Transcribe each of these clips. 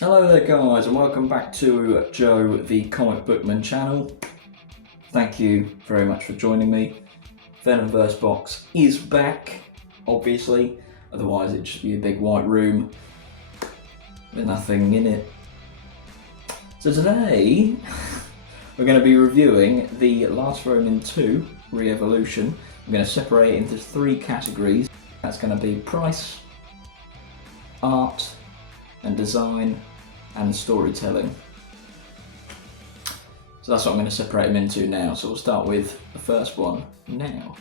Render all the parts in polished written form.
Hello there guys, and welcome back to Joe the Comic Bookman channel. Thank you very much for joining me. Venomverse box is back, obviously, otherwise it'd just be a big white room with nothing in it. So today we're going to be reviewing the Last Ronin 2 Re-Evolution. I'm going to separate it into three categories. That's going to be price, art and design, and storytelling. So that's what I'm going to separate them into now. So we'll start with the first one now.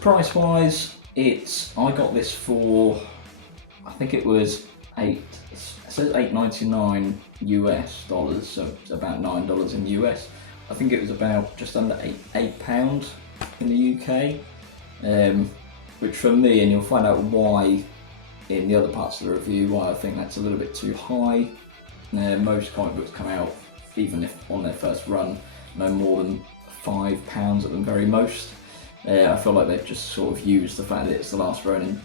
Price wise, I got this for, I think it was it says $8.99 US dollars, so it's about $9 in US. I think it was about just under £8 in the UK. Which for me, and you'll find out why in the other parts of the review, why I think that's a little bit too high. Most comic books come out, even if on their first run, no more than £5 at the very most. I feel like they've just sort of used the fact that it's the Last Ronin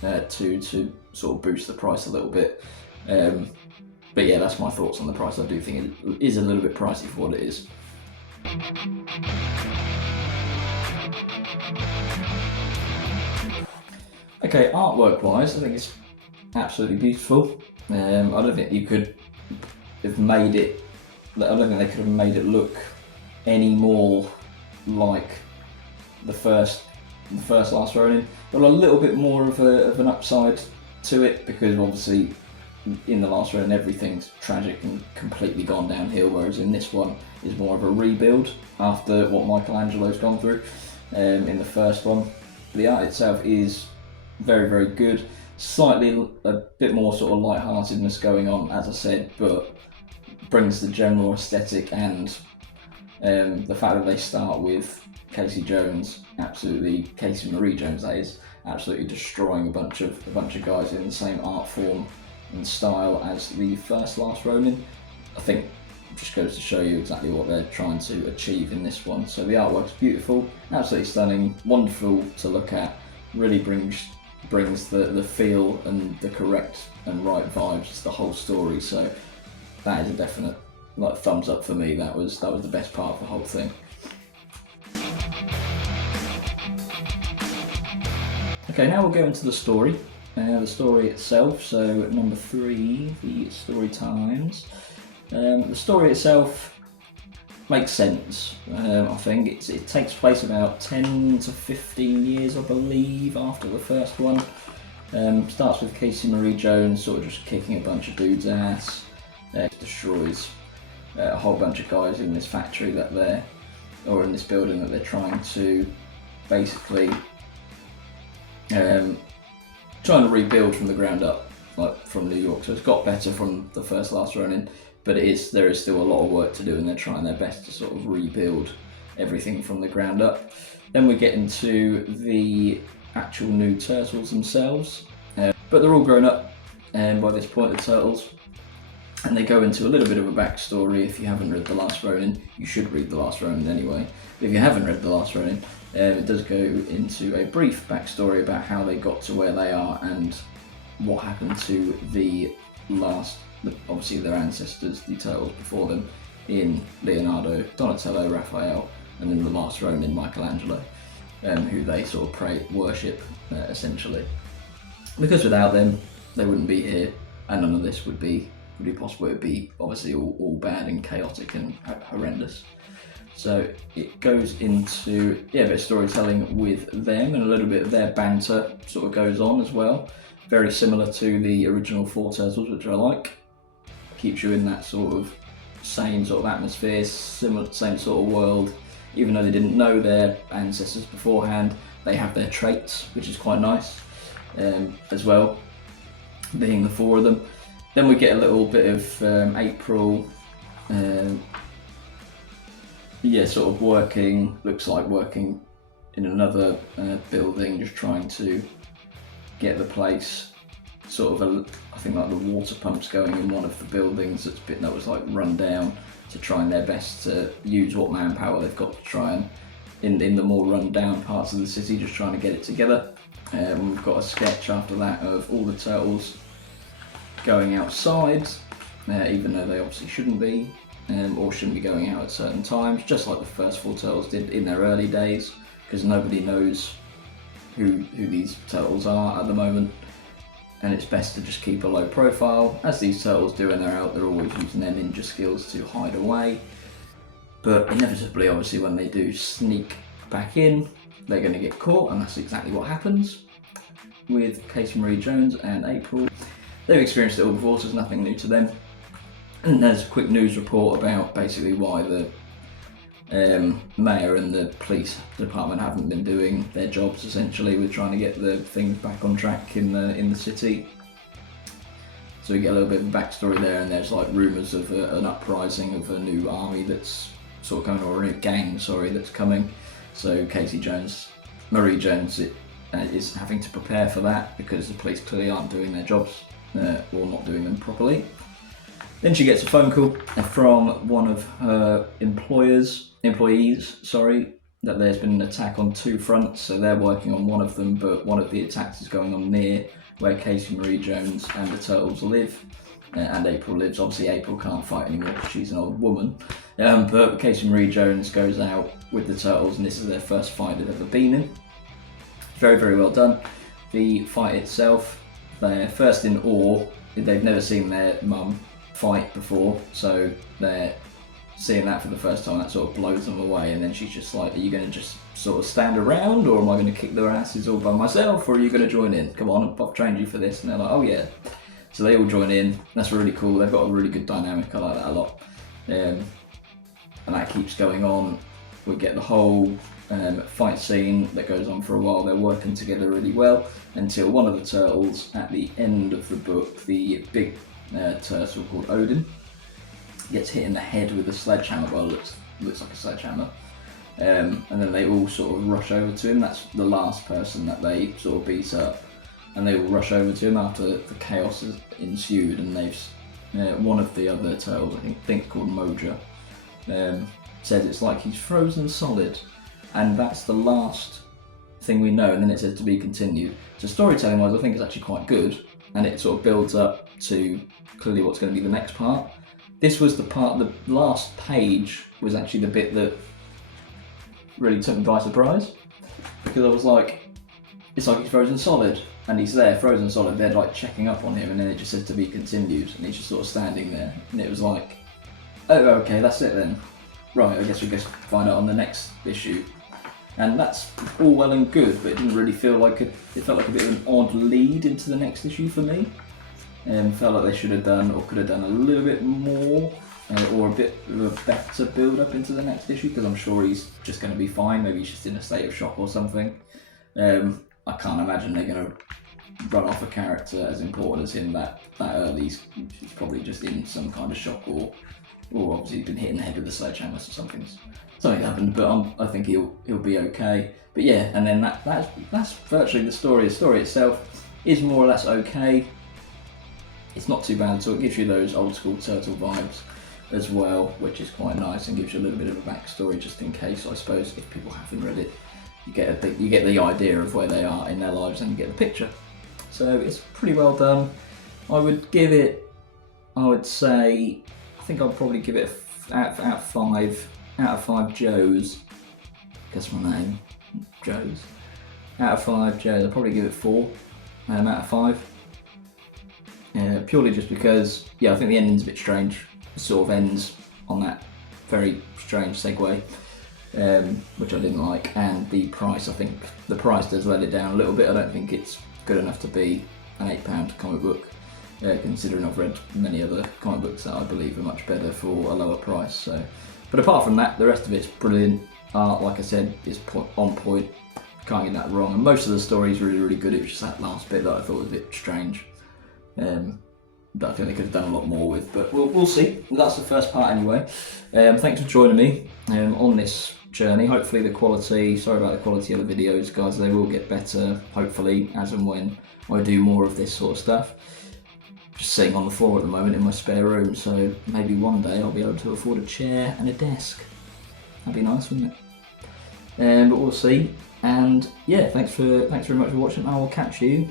to sort of boost the price a little bit. But yeah, that's my thoughts on the price. I do think it is a little bit pricey for what it is. Okay, artwork wise, I think it's absolutely beautiful. I don't think you could have made it, I don't think they could have made it look any more like the first Last Ronin. But a little bit more of an upside to it, because obviously in the Last Ronin everything's tragic and completely gone downhill, whereas in this one is more of a rebuild after what Michelangelo's gone through in the first one. The art itself is very, very good. Slightly a bit more sort of light-heartedness going on, as I said, but brings the general aesthetic and the fact that they start with Casey Marie Jones, that is, absolutely destroying a bunch of guys in the same art form and style as the first Last Ronin. I think just goes to show you exactly what they're trying to achieve in this one. So the artwork's beautiful, absolutely stunning, wonderful to look at, really brings the feel and the correct and right vibes to the whole story. So that is a definite thumbs up for me. That was the best part of the whole thing. Okay, now we'll go into the story. The story itself, so number 3, the story times. The story itself makes sense. I think it takes place about 10 to 15 years, I believe, after the first one. Starts with Casey Marie Jones sort of just kicking a bunch of dudes' ass. Destroys a whole bunch of guys in this factory or in this building that they're trying to basically trying to rebuild from the ground up, like from New York. So it's got better from the first Last Ronin, but there is still a lot of work to do, and they're trying their best to sort of rebuild everything from the ground up. Then we get into the actual new turtles themselves, but they're all grown up by this point, the turtles, and they go into a little bit of a backstory. If you haven't read The Last Ronin, you should read The Last Ronin anyway. But if you haven't read The Last Ronin, it does go into a brief backstory about how they got to where they are and what happened to obviously their ancestors, the turtles before them, in Leonardo, Donatello, Raphael, and then the Last Ronin, Michelangelo, who they sort of worship essentially. Because without them, they wouldn't be here, and none of this would be possible. It would be obviously all bad and chaotic and horrendous. So it goes into a bit of storytelling with them, and a little bit of their banter sort of goes on as well. Very similar to the original 4 Turtles, which I like. Keeps you in that sort of same sort of atmosphere, same sort of world. Even though they didn't know their ancestors beforehand, they have their traits, which is quite nice as well, being the 4 of them. Then we get a little bit of April, sort of working in another building, just trying to get the place sort of I think like the water pumps going in one of the buildings that was like run down, to trying their best to use what manpower they've got to try and in the more run down parts of the city, just trying to get it together. We've got a sketch after that of all the turtles going outside, even though they obviously shouldn't be, or shouldn't be going out at certain times, just like the first 4 turtles did in their early days, because nobody knows who these turtles are at the moment, and it's best to just keep a low profile. As these turtles do when they're out, they're always using their ninja skills to hide away, but inevitably, obviously, when they do sneak back in, they're going to get caught, and that's exactly what happens with Casey Marie Jones and April. They've experienced it all before, so it's nothing new to them. And there's a quick news report about basically why the mayor and the police department haven't been doing their jobs, essentially, with trying to get the things back on track in the city. So we get a little bit of a backstory there, and there's like rumours of an uprising of a new army that's sort of coming, or a new gang, sorry, that's coming. So Marie Jones is having to prepare for that because the police clearly aren't doing their jobs, or not doing them properly. Then she gets a phone call from one of her employees, that there's been an attack on 2 fronts. So they're working on one of them, but one of the attacks is going on near where Casey Marie Jones and the turtles live, and April lives. Obviously April can't fight anymore because she's an old woman, but Casey Marie Jones goes out with the turtles, and this is their first fight they've ever been in. Very, very well done. The fight itself, they're first in awe. They've never seen their mum fight before, so they're seeing that for the first time. That sort of blows them away, and then she's just like, are you going to just sort of stand around, or am I going to kick their asses all by myself, or are you going to join in? Come on, I've trained you for this. And they're like, oh yeah. So they all join in. That's really cool. They've got a really good dynamic. I like that a lot. And that keeps going on. We get the whole fight scene that goes on for a while. They're working together really well until one of the turtles at the end of the book, the big turtle called Odin, gets hit in the head with a sledgehammer. Well, it looks like a sledgehammer. And then they all sort of rush over to him. That's the last person that they sort of beat up. And they all rush over to him after the chaos has ensued, and they've one of the other turtles, I think called Moja, says it's like he's frozen solid, and that's the last thing we know. And then it says to be continued. So storytelling wise, I think it's actually quite good, and it sort of builds up to clearly what's going to be the next part. This was the part, the last page was actually the bit that really took me by surprise, because I was like, it's like he's frozen solid, and he's there, frozen solid. They're like checking up on him, and then it just says to be continued, and he's just sort of standing there, and it was like, oh, okay, that's it then. Right, I guess we just find out on the next issue. And that's all well and good, but it didn't really feel like it felt like a bit of an odd lead into the next issue for me. Felt like they should have done, or could have done, a little bit more, or a bit of a better build up into the next issue, because I'm sure he's just going to be fine. Maybe he's just in a state of shock or something. I can't imagine they're going to run off a character as important as him that early. He's probably just in some kind of shock, or obviously been hit in the head with a sledgehammer or something happened. But I think he'll be okay. But yeah, and then that's virtually the story. The story itself is more or less okay. It's not too bad at all. It gives you those old school turtle vibes as well, which is quite nice, and gives you a little bit of a backstory just in case, I suppose, if people haven't read it. You get the idea of where they are in their lives, and you get the picture. So it's pretty well done. I would give it, I think I'll probably give it out of 5 Joes. Guess my name, Joes. Out of 5 Joes, I'll probably give it 4 out of 5. Purely just because, I think the ending's a bit strange. It sort of ends on that very strange segue, which I didn't like, and the price, I think the price does let it down a little bit. I don't think it's good enough to be an £8 comic book, considering I've read many other comic books that I believe are much better for a lower price. So, but apart from that, the rest of it's brilliant. Art, like I said, is on point, can't get that wrong, and most of the story is really, really good. It was just that last bit that I thought was a bit strange, that I think they could have done a lot more with, but we'll see. That's the first part anyway. Thanks for joining me on this journey. Hopefully the quality, sorry about the quality of the videos, guys, they will get better, hopefully, as and when I do more of this sort of stuff. Just sitting on the floor at the moment in my spare room, so maybe one day I'll be able to afford a chair and a desk. That'd be nice, wouldn't it? But we'll see. And yeah, thanks very much for watching. I will catch you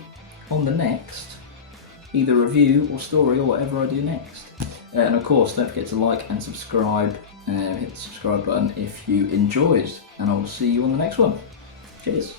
on the next either review or story or whatever I do next. And of course, don't forget to like and subscribe. Hit the subscribe button if you enjoyed, and I will see you on the next one. Cheers.